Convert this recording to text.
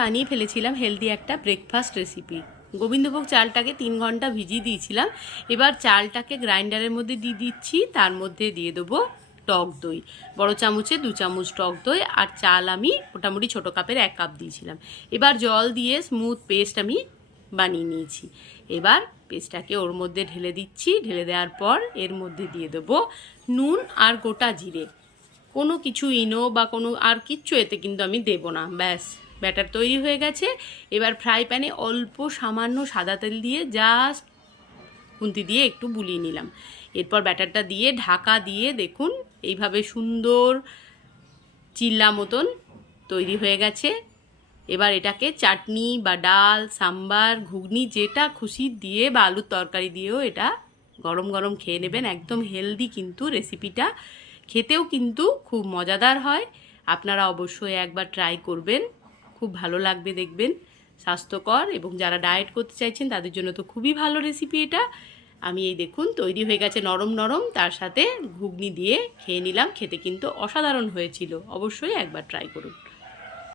বানিয়ে ফেলেছিলাম হেলদি একটা ব্রেকফাস্ট রেসিপি। গোবিন্দভোগ চালটাকে 3 ঘন্টা ভিজিয়ে দিয়েছিলাম। এবার চালটাকে গ্রাইন্ডারের মধ্যে দিয়ে দিচ্ছি, তার মধ্যে দিয়ে দেবো টক দই, বড় চামচে 2 চামচ টক দই, আর চাল আমি মোটামুটি ছোটো কাপের 1 কাপ দিয়েছিলাম। এবার জল দিয়ে স্মুথ পেস্ট আমি বানিয়ে নিয়েছি। এবার পেস্টটাকে ওর মধ্যে ঢেলে দিচ্ছি। ঢেলে দেওয়ার পর এর মধ্যে দিয়ে দেবো নুন আর গোটা জিরে। কোনো কিছু ইনো বা কোনো আর কিচ্ছু এতে কিন্তু আমি দেবো না। ব্যাস, ব্যাটার তৈরি হয়ে গেছে। এবার ফ্রাই প্যানে অল্প সামান্য সাদা তেল দিয়ে জাস্ট খুন্তি দিয়ে একটু বুলিয়ে নিলাম। এরপর ব্যাটারটা দিয়ে ঢাকা দিয়ে দেখুন এইভাবে সুন্দর চিল্লা মতন তৈরি হয়ে গেছে। এবার এটাকে চাটনি বা ডাল, সাম্বার, ঘুগনি যেটা খুশি দিয়ে বা আলুর তরকারি দিয়েও এটা গরম গরম খেয়ে নেবেন। একদম হেলদি কিন্তু রেসিপিটা, খেতেও কিন্তু খুব মজাদার হয়। আপনারা অবশ্যই একবার ট্রাই করবেন, খুব ভালো লাগবে দেখবেন। স্বাস্থ্যকর এবং যারা ডায়েট করতে চাইছেন তাদের জন্য তো খুবই ভালো রেসিপি এটা। আমি এই দেখুন তৈরি হয়ে গেছে নরম নরম, তার সাথে ঘুগনি দিয়ে খেয়ে নিলাম। খেতে কিন্তু অসাধারণ হয়েছিল, অবশ্যই একবার ট্রাই করুন।